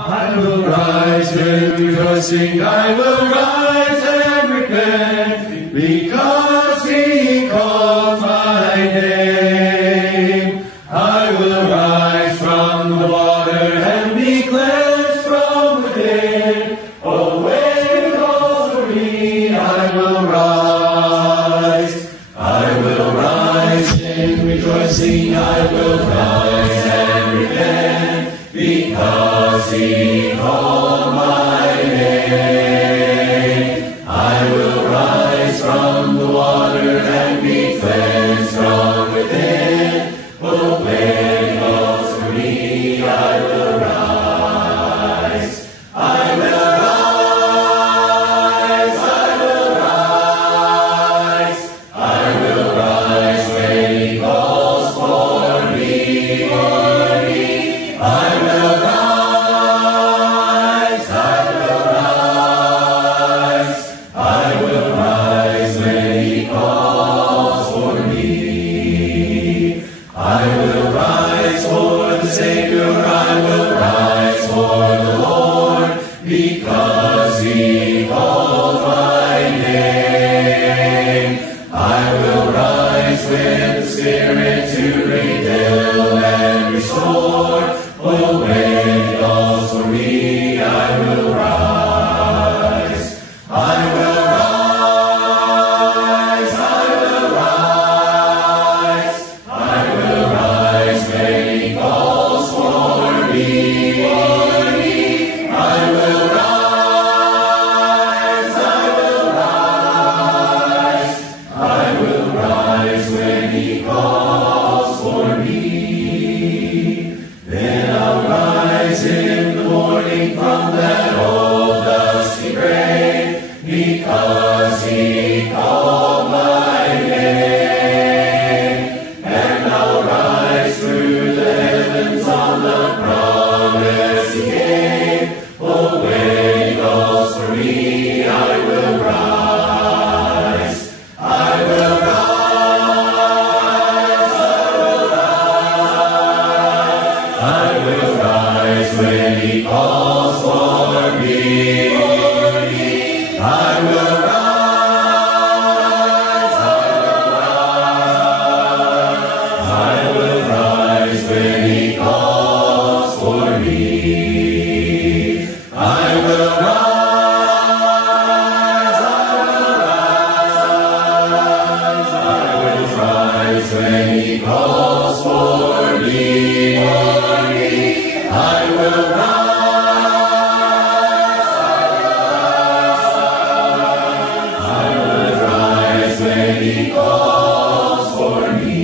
I will rise and rejoicing, I will rise and repent, because He called my name. I will rise from the water and be cleansed from within. Oh, when He calls for me, I will rise. I will rise in rejoicing, I will rise and repent, because He called my name. I will rise from the water and be cleansed from within. Oh, when He calls for me, I will rise. I will rise, I will rise, I will rise when He calls for me, I will rise, I will rise, I will rise when He calls for me. I will rise for the Savior, I will rise for the Lord, because He called my name. I will rise with the Spirit to rebuild and restore. Oh, when He calls for me, I will rise. I will rise, I will rise, I will rise when He calls for me. I will rise, I will rise, I will rise when He calls for me. Then I'll rise in the morning from that old dusty grave, because He called my name. And I'll rise through the heavens on the promise He gave. Oh, when He calls for me, I will rise. I will rise, I will rise when He calls for me. I will rise, I will rise when He calls for me. I will rise, when He calls for me. I will rise when He calls for me.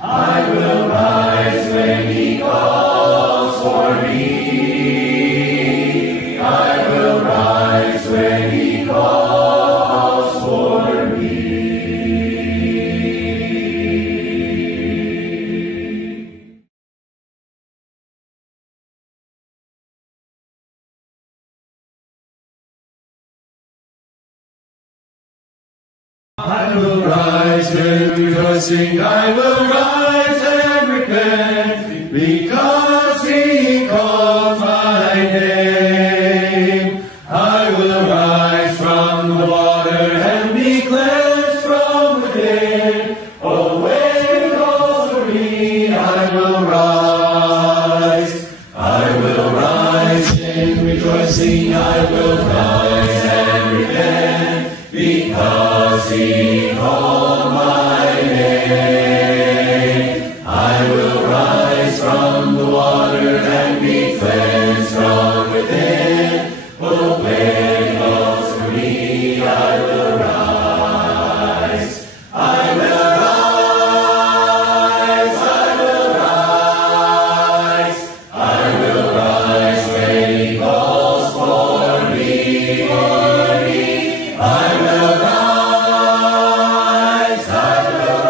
I will rise when He calls for me. I will rise when He calls for me. I will rise in rejoicing, I will rise and repent, because He called my name. I will rise from the water and be cleansed from within. Oh, when He calls for me, I will rise. I will rise in rejoicing, I will rise and repent, because He called my name. I will rise from the water and be cleansed from within. Oh, when He calls for me, I will rise. I will rise, I will rise, I will rise when He calls for me. I will rise, I will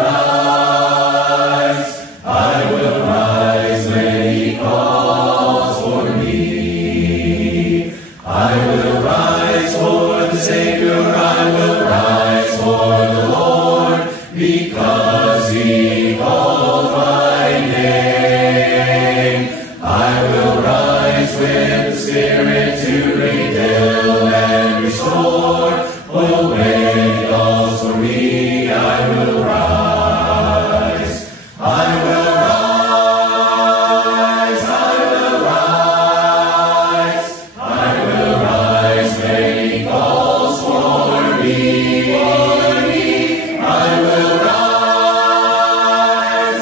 with the Spirit to rebuild and restore. Oh, when He calls for me, I will rise. I will rise. I will rise. I will rise when He calls for me. I will rise.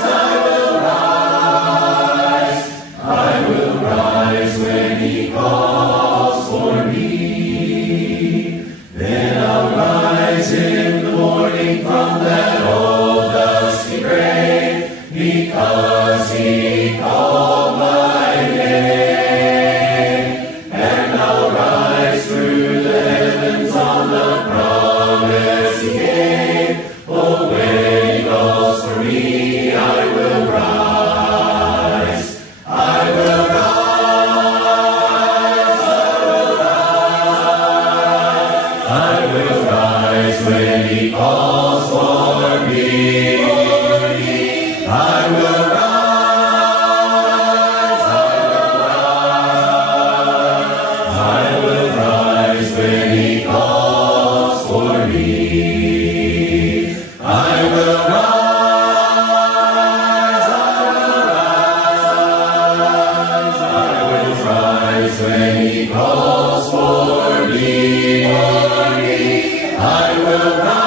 I will rise. I will rise when He calls for me. Then I'll rise in the morning from that old dusty grave, because He called my name. And I'll rise through the heavens on the promise He gave. Oh, when He calls for me, I will rise. I will rise. I will rise when He calls for me. I will rise. I will rise when He calls for me. I will rise. I will rise when He calls for me. I will rise.